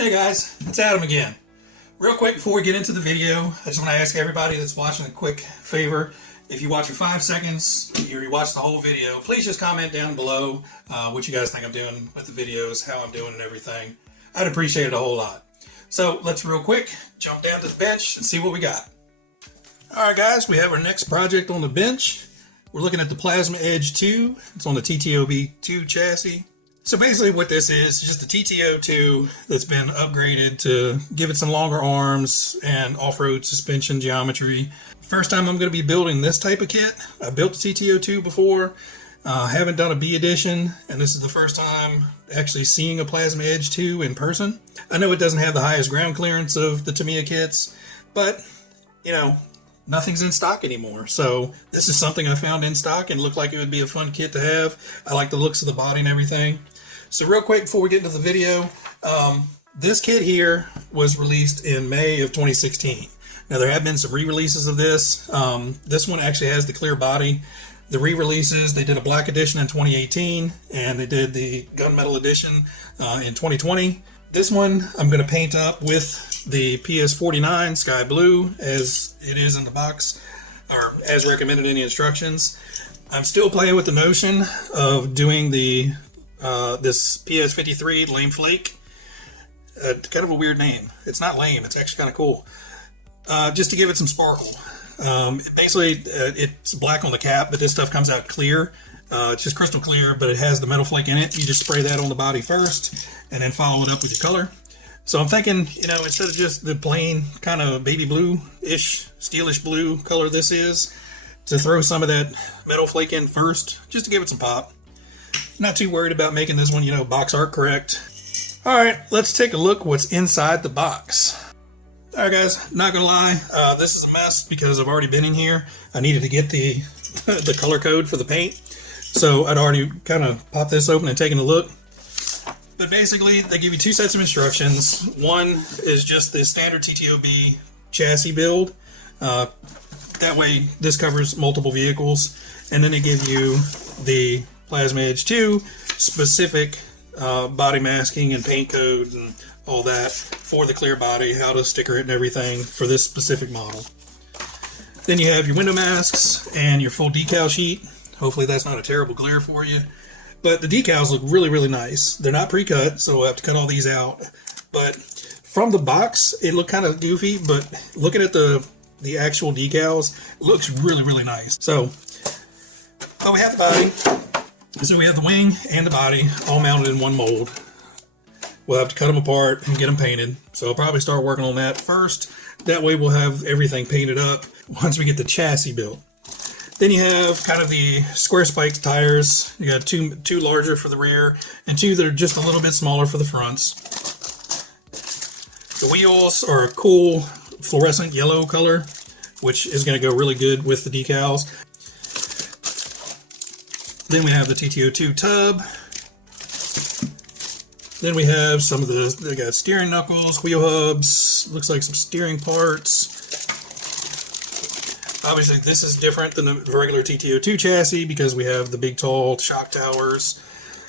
Hey guys, it's Adam again. Real quick before we get into the video, I just want to ask everybody that's watching a quick favor. If you watch for 5 seconds, or you watch the whole video, please just comment down below what you guys think I'm doing with the videos, how I'm doing and everything. I'd appreciate it a whole lot. So let's real quick jump down to the bench and see what we got. Alright guys, we have our next project on the bench. We're looking at the Plasma Edge 2. It's on the TTOB2 chassis. So basically what this is just the TTO2 that's been upgraded to give it some longer arms and off-road suspension geometry. First time I'm going to be building this type of kit. I built the TTO2 before, haven't done a B edition, and this is the first time actually seeing a Plasma Edge 2 in person. I know it doesn't have the highest ground clearance of the Tamiya kits, but you know, nothing's in stock anymore. So this is something I found in stock and looked like it would be a fun kit to have. I like the looks of the body and everything. So real quick before we get into the video, this kit here was released in May of 2016. Now there have been some re-releases of this. This one actually has the clear body. The re-releases, they did a black edition in 2018 and they did the gunmetal edition in 2020. This one I'm going to paint up with the PS49 Sky Blue as it is in the box, or as recommended in the instructions. I'm still playing with the notion of doing the this PS53 Lame Flake. Kind of a weird name. It's not lame, it's actually kind of cool. Just to give it some sparkle. Basically, it's black on the cap, but this stuff comes out clear. It's just crystal clear, but it has the metal flake in it. You just spray that on the body first, and then follow it up with your color. So I'm thinking, you know, instead of just the plain kind of baby blue-ish, steelish blue color this is, to throw some of that metal flake in first, just to give it some pop. Not too worried about making this one, you know, box art correct. Alright, let's take a look what's inside the box. Alright guys, not gonna lie, this is a mess because I've already been in here. I needed to get the the color code for the paint. So I'd already kind of popped this open and taken a look. But basically, they give you 2 sets of instructions. One is just the standard TTOB chassis build. That way, this covers multiple vehicles. And then they give you the Plasma Edge 2 specific body masking and paint code and all that for the clear body, how to sticker it and everything for this specific model. Then you have your window masks and your full decal sheet. Hopefully that's not a terrible glare for you. But the decals look really, really nice. They're not pre-cut, so we'll have to cut all these out. But from the box, it looked kind of goofy, but looking at the actual decals, it looks really, really nice. So, we have the body. So we have the wing and the body all mounted in one mold. We'll have to cut them apart and get them painted. So I'll probably start working on that first. That way we'll have everything painted up once we get the chassis built. Then you have kind of the square spike tires. You got two larger for the rear and 2 that are just a little bit smaller for the fronts. The wheels are a cool fluorescent yellow color, which is going to go really good with the decals. Then we have the TTO2 tub. Then we have some of they got steering knuckles, wheel hubs, looks like some steering parts. Obviously this is different than the regular TTO2 chassis because we have the big tall shock towers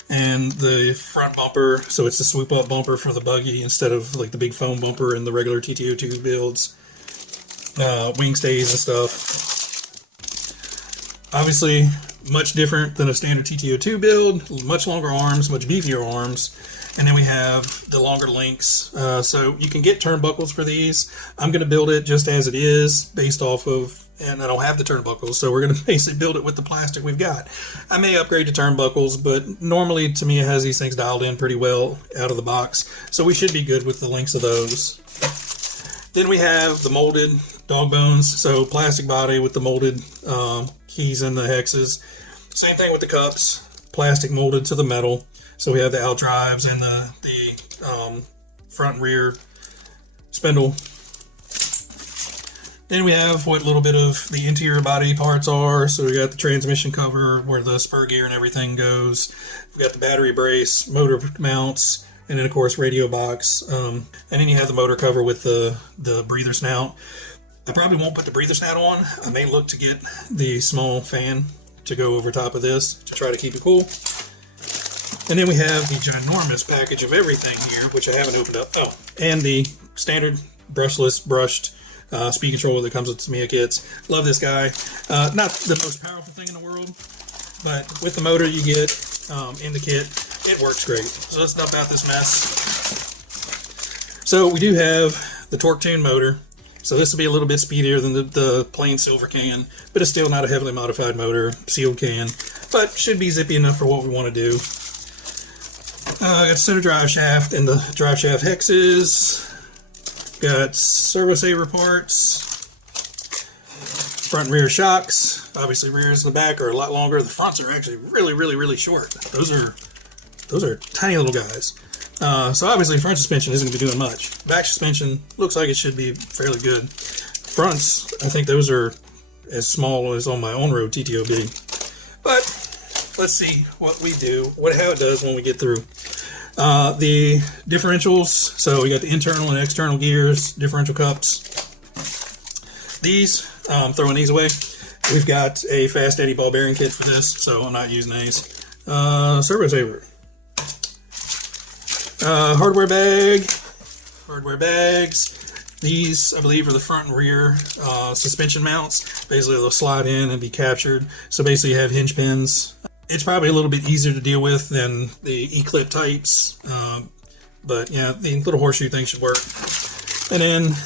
and the front bumper, so it's the swoop up bumper for the buggy instead of like the big foam bumper in the regular TTO2 builds. Wing stays and stuff. Obviously much different than a standard TTO2 build, much longer arms, much beefier arms. And then we have the longer links, so you can get turnbuckles for these. I'm going to build it just as it is, based off of, and I don't have the turnbuckles, so we're going to basically build it with the plastic we've got. I may upgrade to turnbuckles, but normally Tamiya has these things dialed in pretty well out of the box, so we should be good with the links of those. Then we have the molded dog bones, so plastic body with the molded keys and the hexes. Same thing with the cups, plastic molded to the metal. So we have the out drives and the front and rear spindle. Then we have what little bit of the interior body parts are. So we got the transmission cover where the spur gear and everything goes. We've got the battery brace, motor mounts, and then of course radio box. And then you have the motor cover with the breather snout. I probably won't put the breather snout on. I may look to get the small fan to go over top of this to try to keep it cool. And then we have the ginormous package of everything here, which I haven't opened up. Oh, and the standard brushless brushed speed controller that comes with Tamiya kits. Love this guy. Not the most powerful thing in the world, but with the motor you get in the kit, it works great. So let's dump out this mess. So we do have the torque tune motor. So this will be a little bit speedier than the plain silver can, but it's still not a heavily modified motor, sealed can, but should be zippy enough for what we want to do. Got the center drive shaft and the drive shaft hexes. Got servo saver parts. Front and rear shocks. Obviously rears and the back are a lot longer. The fronts are actually really short. Those are tiny little guys. So obviously front suspension isn't going to be doing much. Back suspension looks like it should be fairly good. Fronts, I think those are as small as on my on-road TTOB. But let's see what we do, how it does when we get through. The differentials, so we got the internal and external gears, differential cups. These, throwing these away. We've got a fast eddy ball bearing kit for this, so I'm not using these. Servo saver. Hardware bags. These, I believe, are the front and rear suspension mounts. Basically, they'll slide in and be captured. So basically, you have hinge pins. It's probably a little bit easier to deal with than the E-clip types. But yeah, the little horseshoe thing should work. And then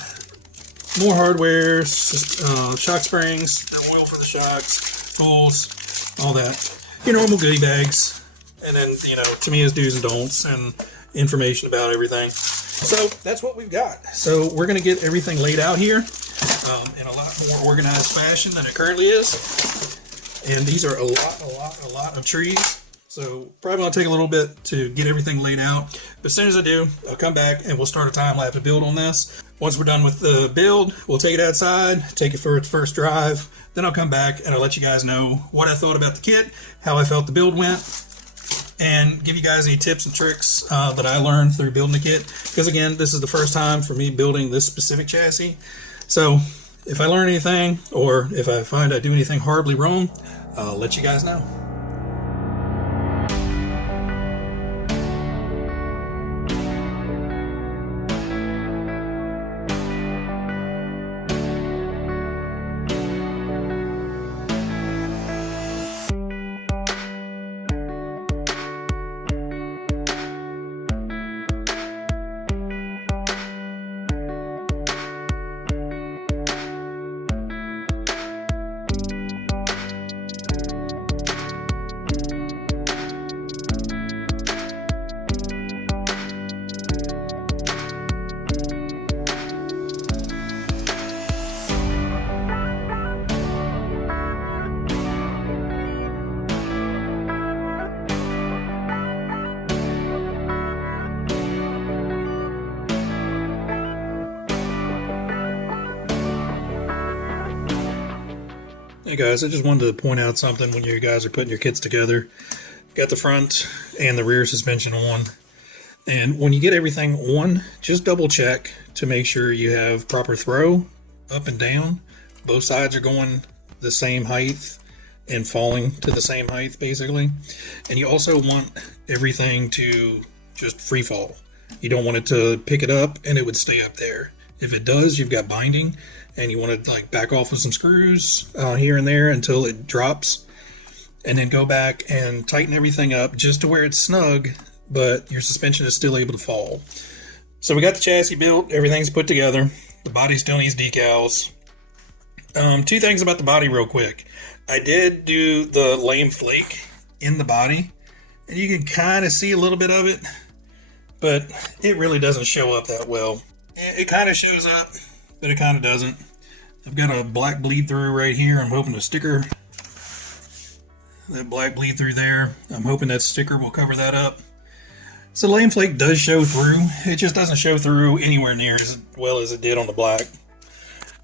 more hardware, shock springs, the oil for the shocks, tools, all that. Your normal goodie bags. And then, Tamiya's do's and don'ts and information about everything. So that's what we've got. So we're going to get everything laid out here in a lot more organized fashion than it currently is. And these are a lot of trees. So probably going to take a little bit to get everything laid out. But as soon as I do, I'll come back and we'll start a time-lapse build on this. Once we're done with the build, we'll take it outside, take it for its first drive. Then I'll come back and I'll let you guys know what I thought about the kit, how I felt the build went, and give you guys any tips and tricks that I learned through building the kit. Because again, this is the first time for me building this specific chassis. So if I learn anything, or if I find I do anything horribly wrong, I'll let you guys know. Hey guys, I just wanted to point out something when you guys are putting your kits together. Got the front and the rear suspension on. And when you get everything on, just double check to make sure you have proper throw up and down. Both sides are going the same height and falling to the same height basically. And you also want everything to just free fall. You don't want it to pick it up and it would stay up there. If it does, you've got binding and you want to like back off with some screws here and there until it drops, and then go back and tighten everything up just to where it's snug, but your suspension is still able to fall. So we got the chassis built, everything's put together. The body still needs decals. Two things about the body real quick. I did do the lame flake in the body, and you can kind of see a little bit of it, but it really doesn't show up that well. It kind of shows up, but it kind of doesn't. I've got a black bleed through right here. I'm hoping a sticker, that black bleed through there, I'm hoping that sticker will cover that up. So lame flake does show through. It just doesn't show through anywhere near as well as it did on the black.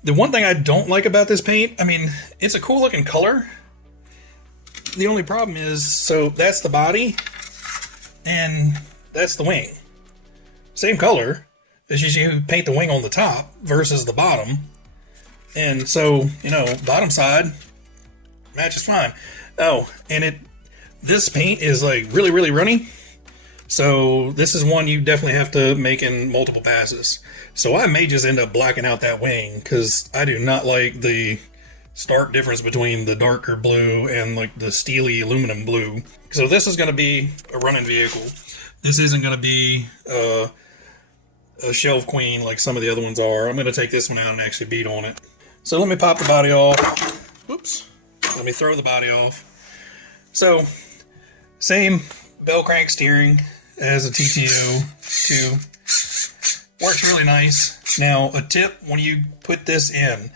The one thing I don't like about this paint, I mean, it's a cool looking color. The only problem is, so that's the body and that's the wing. Same color. It's just you paint the wing on the top versus the bottom. And so, bottom side matches fine. Oh, and this paint is like really runny. So this is one you definitely have to make in multiple passes. So I may just end up blacking out that wing because I do not like the stark difference between the darker blue and like the steely aluminum blue. So this is going to be a running vehicle. This isn't going to be a shelf queen like some of the other ones are. I'm going to take this one out and actually beat on it. So let me pop the body off. Whoops. Let me throw the body off. So same bell crank steering as a TTO2. Works really nice. Now a tip when you put this in,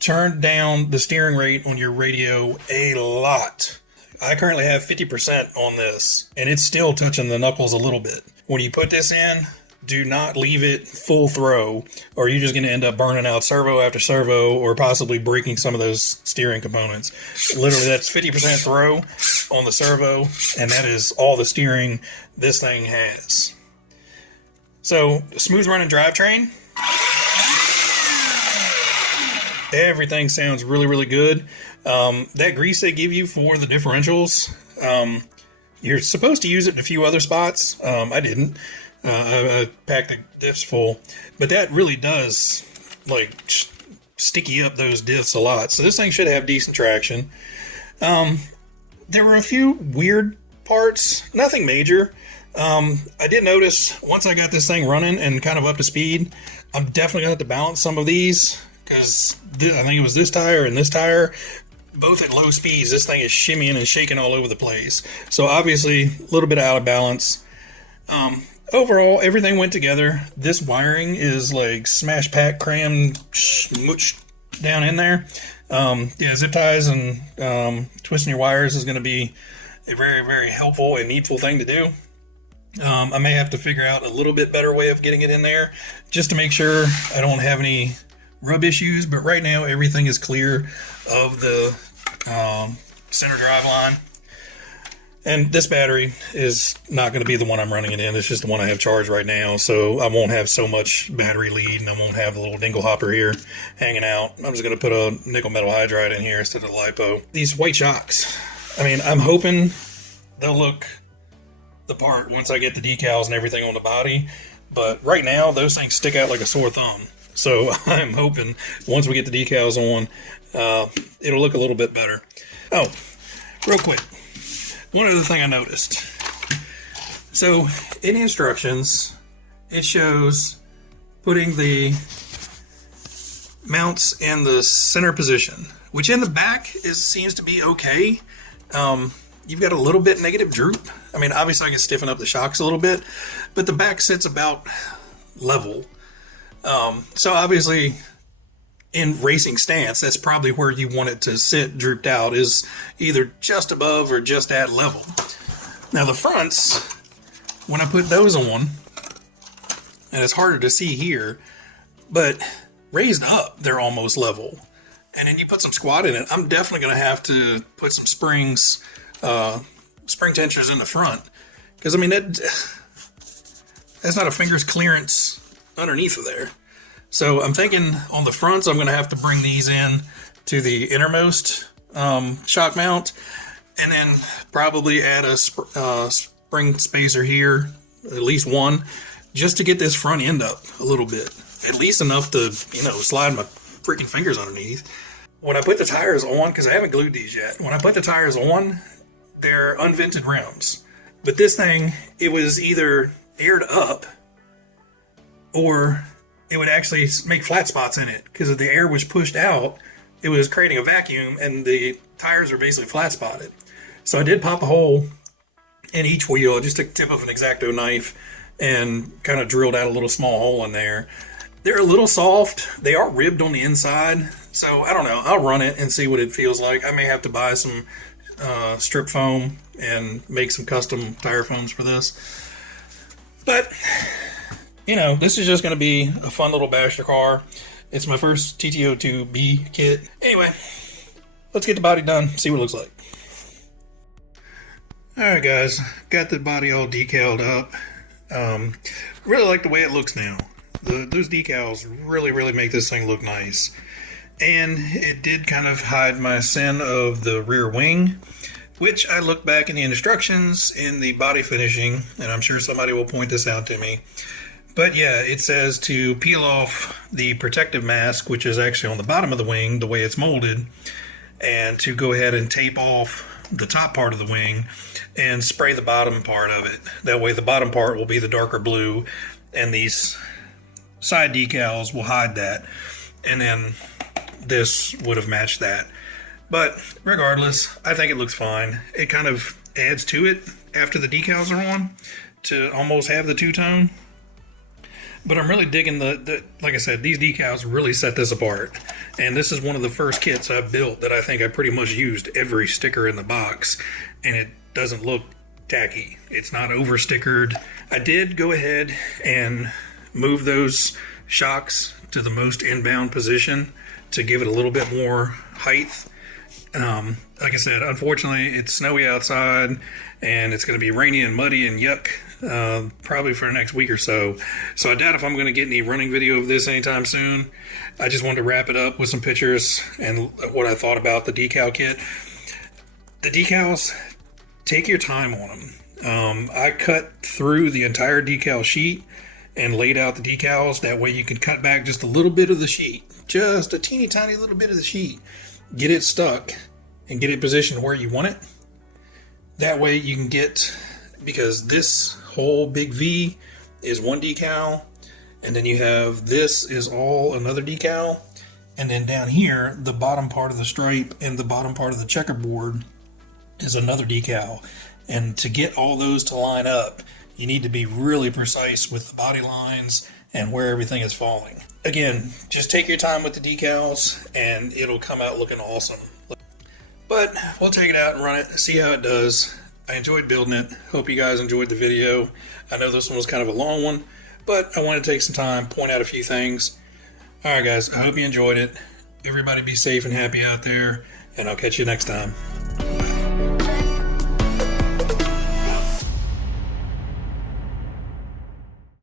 turn down the steering rate on your radio a lot. I currently have 50% on this and it's still touching the knuckles a little bit. When you put this in, do not leave it full throw or you're just going to end up burning out servo after servo or possibly breaking some of those steering components. Literally that's 50% throw on the servo and that is all the steering this thing has. So smooth running drivetrain. Everything sounds really, really good. That grease they give you for the differentials, you're supposed to use it in a few other spots. I didn't. I packed the diffs full, but that really does like sticky up those diffs a lot. So this thing should have decent traction. There were a few weird parts, nothing major. I did notice once I got this thing running and kind of up to speed, I'm definitely gonna have to balance some of these because I think it was this tire and this tire, both at low speeds, this thing is shimmying and shaking all over the place. So obviously a little bit out of balance. Overall, everything went together. This wiring is like smash pack crammed much down in there. Yeah, zip ties and twisting your wires is going to be a very, very helpful and needful thing to do. I may have to figure out a little bit better way of getting it in there just to make sure I don't have any rub issues. But right now, everything is clear of the center drive line. And this battery is not going to be the one I'm running it in. It's just the one I have charged right now. So I won't have so much battery lead and I won't have the little dingle hopper here hanging out. I'm just going to put a nickel metal hydride in here instead of the LiPo. These white shocks, I mean, I'm hoping they'll look the part once I get the decals and everything on the body. But right now, those things stick out like a sore thumb. So I'm hoping once we get the decals on, it'll look a little bit better. Oh, real quick. One other thing I noticed. So in the instructions, it shows putting the mounts in the center position, which in the back seems to be okay. You've got a little bit negative droop. I mean, obviously I can stiffen up the shocks a little bit, but the back sits about level. So obviously in racing stance, that's probably where you want it to sit drooped out, is either just above or just at level. Now the fronts, when I put those on, and it's harder to see here, but raised up, they're almost level. And then you put some squat in it, I'm definitely going to have to put some springs, spring tensioners in the front. Because, I mean, that's not a finger's clearance underneath of there. So I'm thinking on the fronts, I'm going to have to bring these in to the innermost shock mount, and then probably add a spring spacer here, at least one, just to get this front end up a little bit, at least enough to, you know, slide my freaking fingers underneath. When I put the tires on, because I haven't glued these yet, when I put the tires on, they're unvented rims. But this thing, it was either aired up or it would actually make flat spots in it, because if the air was pushed out, it was creating a vacuum and the tires were basically flat spotted. So I did pop a hole in each wheel. I just took the tip of an X-Acto knife and kind of drilled out a little small hole in there. They're a little soft. They are ribbed on the inside. So I don't know. I'll run it and see what it feels like. I may have to buy some strip foam and make some custom tire foams for this. But you know, this is just going to be a fun little basher car. It's my first TTO2B kit. Anyway, let's get the body done, see what it looks like. Alright guys, got the body all decaled up. Really like the way it looks now. Those decals really make this thing look nice. And it did kind of hide my sin of the rear wing. which I looked back in the instructions in the body finishing, and I'm sure somebody will point this out to me. But yeah, it says to peel off the protective mask, which is actually on the bottom of the wing, the way it's molded, and to go ahead and tape off the top part of the wing and spray the bottom part of it. That way the bottom part will be the darker blue, and these side decals will hide that. And then this would have matched that. But regardless, I think it looks fine. It kind of adds to it after the decals are on to almost have the two-tone. But I'm really digging like I said, these decals really set this apart. And this is one of the first kits I've built that I think I pretty much used every sticker in the box. And it doesn't look tacky. It's not over stickered. I did go ahead and move those shocks to the most inbound position to give it a little bit more height. Like I said, unfortunately, it's snowy outside and it's going to be rainy and muddy and yuck probably for the next week or so. So I doubt if I'm going to get any running video of this anytime soon. I just wanted to wrap it up with some pictures and what I thought about the decal kit. The decals, take your time on them. I cut through the entire decal sheet and laid out the decals. That way you can cut back just a little bit of the sheet, just a teeny tiny little bit of the sheet, get it stuck and get it positioned where you want it. That way you can get, because this whole big V is one decal, and then you have this is all another decal, and then down here the bottom part of the stripe and the bottom part of the checkerboard is another decal. And to get all those to line up, you need to be really precise with the body lines and where everything is falling. Again, just take your time with the decals and it'll come out looking awesome. But we'll take it out and run it, see how it does. I enjoyed building it. Hope you guys enjoyed the video. I know this one was kind of a long one, but I wanted to take some time, point out a few things. Alright guys, I hope you enjoyed it. Everybody be safe and happy out there, and I'll catch you next time.